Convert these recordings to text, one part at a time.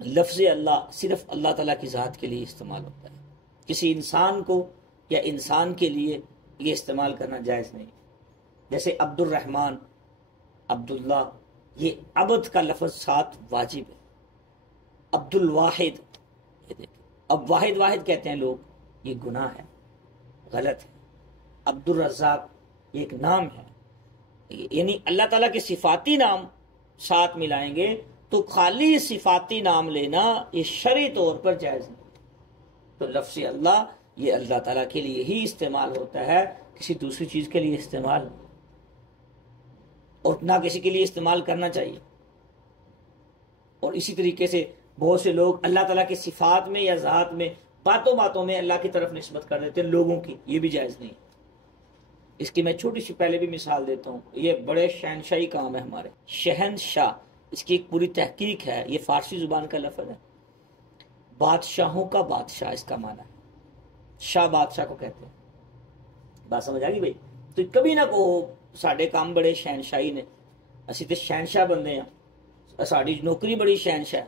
لفظ اللہ صرف اللہ تعالیٰ کی ذات کے لیے استعمال ہوتا ہے، کسی انسان کو یا انسان کے لیے یہ استعمال کرنا جائز نہیں۔ جیسے عبد الرحمن، عبداللہ، یہ عبد کا لفظ ساتھ واجب ہے۔ عبد الواحد، یہ دیکھیں اب واحد واحد کہتے ہیں لوگ، یہ گناہ ہے، غلط ہے۔ عبد الرزاق یہ ایک نام ہے، یعنی اللہ تعالیٰ کے صفاتی نام ساتھ ملائیں گے تو خالی صفاتی نام لینا یہ شرعی طور پر جائز نہیں۔ تو لفظ اللہ یہ اللہ تعالیٰ کے لیے ہی استعمال ہوتا ہے، کسی دوسری چیز کے لیے استعمال نہیں، اور نہ کسی کے لیے استعمال کرنا چاہیے۔ اور اسی طریقے سے بہت سے لوگ اللہ تعالیٰ کی صفات میں یا ذات میں باتوں باتوں میں اللہ کی طرف نسبت کر دیتے ہیں لوگوں کی، یہ بھی جائز نہیں۔ اس کی میں چھوٹی سی پہلے بھی مثال دیتا ہوں، یہ بڑے شہنشاہی کام ہے ہمارے، شہنشاہ، اس کی ایک پوری تحقیق ہے، یہ فارسی زبان کا لفظ ہے، بادشاہوں کا بادشاہ اس کا معنی ہے، شاہ بادشاہ کو کہتے ہیں۔ بات سمجھ آ گئی بھائی؟ تو کبھی نہ کہو ساڈے کام بڑے شہنشاہی نے، اسی تے شہنشاہ بندے ہیں، ساڈی نوکری بڑی شہنشاہ،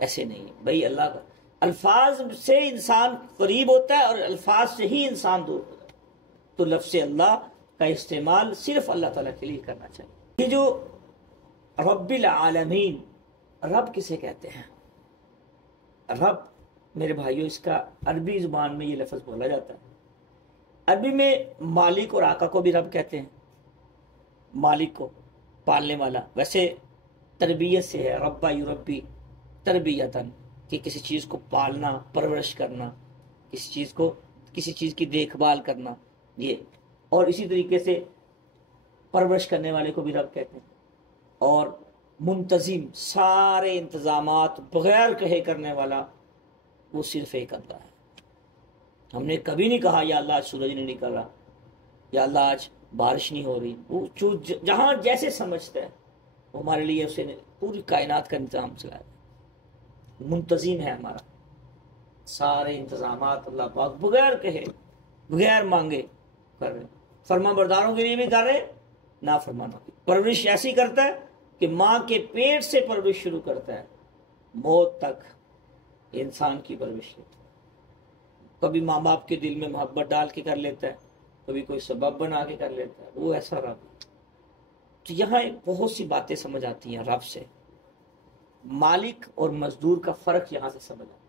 ایسے نہیں بھائی۔ اللہ کا الفاظ سے انسان قریب ہوتا ہے اور الفاظ سے ہی انسان دور ہوتا ہے، تو لفظ اللہ کا استعمال صرف اللہ تعالیٰ کے لیے کرنا چاہیے۔ یہ جو رب العالمین، رب کسے کہتے ہیں؟ رب میرے بھائیوں، اس کا عربی زبان میں یہ لفظ بولا جاتا ہے۔ عربی میں مالک اور آقا کو بھی رب کہتے ہیں، مالک کو پالنے والا، ویسے تربیت سے ہے، ربا یربی تربیتاً، کہ کسی چیز کو پالنا، پرورش کرنا، کسی چیز کی دیکھ بھال کرنا، یہ۔ اور اسی طریقے سے پرورش کرنے والے کو بھی رب کہتے ہیں۔ اور منتظم، سارے انتظامات بغیر کہے کرنے والا، وہ صرف ایک اللہ ہے۔ ہم نے کبھی نہیں کہا یا اللہ آج سورج نہیں نکل رہا، یا اللہ آج بارش نہیں ہو رہی، وہ جہاں جیسے سمجھتا ہے وہ ہمارے لیے اسے پوری کائنات کا انتظام چلایا، منتظم ہے ہمارا، سارے انتظامات اللہ پاک بغیر کہے بغیر مانگے کر رہے، فرما برداروں کے لیے بھی کر رہے، نافرمانوں کی پرورش ایسی کرتا ہے کہ ماں کے پیٹ سے پرورش شروع کرتا ہے، موت تک انسان کی پرورش ہے۔ کبھی ماں باپ کے دل میں محبت ڈال کے کر لیتا ہے، کبھی کوئی سبب بنا کے کر لیتا ہے، وہ ایسا رب۔ تو یہاں بہت سی باتیں سمجھ آتی ہیں رب سے۔ مالک اور مزدور کا فرق یہاں سے سمجھ آتا ہے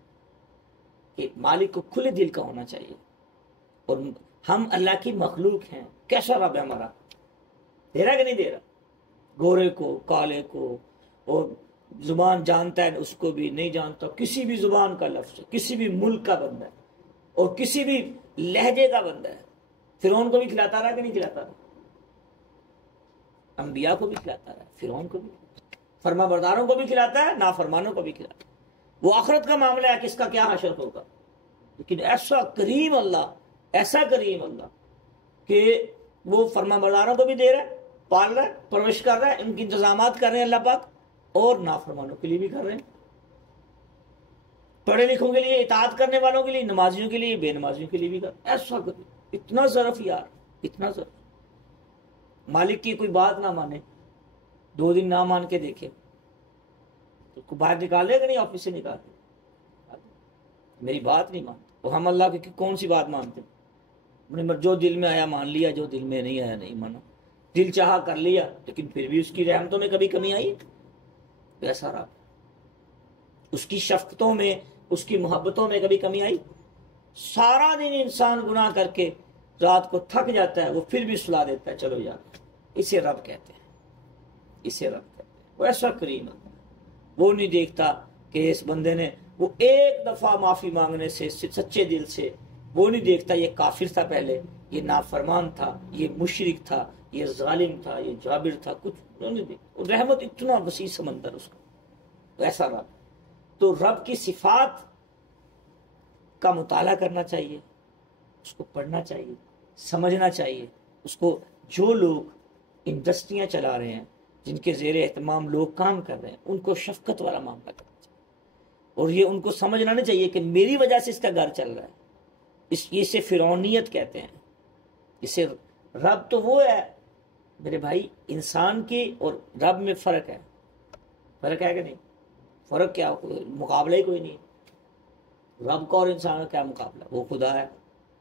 کہ مالک کو کھلے دل کا ہونا چاہیے، اور ہم اللہ کی مخلوق ہیں۔ کیسا رب ہے ہمارا؟ دے رہا کہ نہیں دے رہا؟ گورے کو، کالے کو، اور زبان جانتا ہے اس کو بھی نہیں جانتا، کسی بھی زبان کا لفظ، کسی بھی ملک کا بندہ ہے اور کسی بھی لہجے کا بندہ ہے۔ فرعون کو بھی کھلاتا رہا کہ نہیں کھلاتا رہا؟ انبیاء کو بھی کھلاتا رہا، فرعون کو بھی، فرما برداروں کو بھی کھلاتا ہے، نافرمانوں کو بھی کھلاتا ہے۔ وہ آخرت کا معاملہ ہے، کس کا کیا حشر ہوگا، لیکن ایسا کریم اللہ، ایسا کریم اللہ کہ وہ فرما برداروں کو بھی دے رہا ہے، پال رہا ہے، پرورش کر رہا ہے، ان کی انتظامات کر رہے ہیں اللہ پاک، اور نافرمانوں کے لیے بھی کر رہے ہیں، پڑھے لکھوں کے لیے، اطاعت کرنے والوں کے لیے، نمازیوں کے لیے، بے نمازیوں کے لیے بھی کر، ایسا کریم، اتنا ظرف یار، اتنا ظرف۔ مالک کی کوئی بات نہ مانے، 2 دن نہ مان کے دیکھے تو باہر نکالے کہ نہیں، آفس سے نکالے، میری بات نہیں مانتے۔ تو ہم اللہ کی کون سی بات مانتے ہیں؟ جو دل میں آیا مان لیا، جو دل میں نہیں آیا نہیں مانا، دل چاہا کر لیا، لیکن پھر بھی اس کی رحمتوں میں کبھی کمی آئی؟ ایسا رب، اس کی شفقتوں میں، اس کی محبتوں میں کبھی کمی آئی؟ سارا دن انسان گناہ کر کے رات کو تھک جاتا ہے، وہ پھر بھی سلا دیتا ہے، چلو یار، اسے رب کہتے ہیں، اسے رب کہتے ہیں۔ وہ ایسا کریم ہے، وہ نہیں دیکھتا کہ اس بندے نے وہ ایک دفعہ معافی مانگنے سے سچے دل سے، وہ نہیں دیکھتا یہ کافر تھا پہلے، یہ نافرمان تھا، یہ مشرک تھا، یہ ظالم تھا، یہ جابر تھا، کچھ نہیں دیکھتا۔ رحمت اتنا وسیع سمندر اس کا، تو ایسا رب۔ تو رب کی صفات کا مطالعہ کرنا چاہیے، اس کو پڑھنا چاہیے، سمجھنا چاہیے اس کو۔ جو لوگ انڈسٹریاں چلا رہے ہیں، جن کے زیر اہتمام لوگ کام کر رہے ہیں، ان کو شفقت والا معاملہ کرنا چاہیے، اور یہ ان کو سمجھنا نہیں چاہیے کہ میری وجہ سے اس کا گھر چل رہا ہے۔ اسے فرعونیت کہتے ہیں۔ اسے رب تو وہ ہے میرے بھائی، انسان کی اور رب میں فرق ہے، فرق ہے کہ نہیں؟ فرق کیا، مقابلہ ہی کوئی نہیں ہے۔ رب کا اور انسان کا کیا مقابلہ؟ وہ خدا ہے،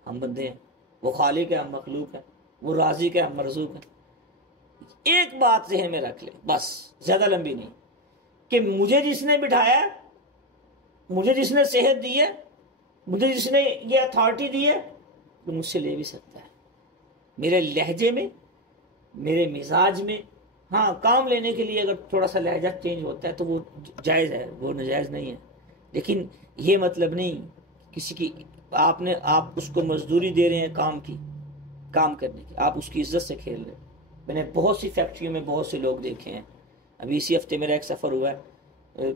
ہم بندے ہیں، وہ خالق ہے، ہم مخلوق ہیں، وہ رازق ہے، ہم مرزوق ہیں۔ ایک بات ذہن میں رکھ لے بس، زیادہ لمبی نہیں، کہ مجھے جس نے بٹھایا ہے، مجھے جس نے صحت دی ہے، مجھے جس نے یہ اتھارٹی دی ہے، وہ مجھ سے لے بھی سکتا ہے۔ میرے لہجے میں، میرے مزاج میں، ہاں کام لینے کے لیے اگر تھوڑا سا لہجہ چینج ہوتا ہے تو وہ جائز ہے، وہ ناجائز نہیں ہے، لیکن یہ مطلب نہیں کسی کی آپ اس کو مزدوری دے رہے ہیں کام کرنے کی، آپ اس کی عزت سے کھیل رہے ہیں۔ میں نے بہت سی فیکٹریوں میں بہت سے لوگ دیکھے ہیں، ابھی اسی ہفتے میرا ایک سفر ہوا ہے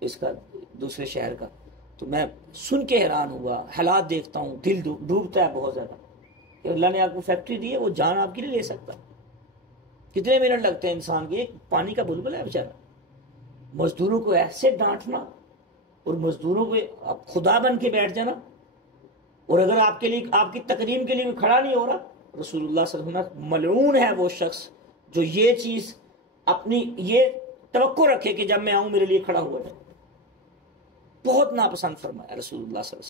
اس کا دوسرے شہر کا، تو میں سن کے حیران ہوا، حالات دیکھتا ہوں دل ڈوبتا ہے بہت زیادہ کہ اللہ نے آپ کو فیکٹری دی ہے، وہ جان آپ کی نہیں لے سکتا۔ کتنے منٹ لگتے ہیں انسان کے، ایک پانی کا بلبل ہے بیچارہ، مزدوروں کو ایسے ڈانٹنا اور مزدوروں کو آپ خدا بن کے بیٹھ جانا، اور اگر آپ کے لیے، آپ کی تکریم کے لیے بھی کھڑا نہیں ہو رہا۔ رسول اللہ صلی اللہ علیہ وسلم، ملعون ہے وہ شخص جو یہ چیز اپنی یہ توقع رکھے کہ جب میں آؤں میرے لیے کھڑا ہوا جائے۔ بہت ناپسند فرمایا رسول اللہ صلی اللہ علیہ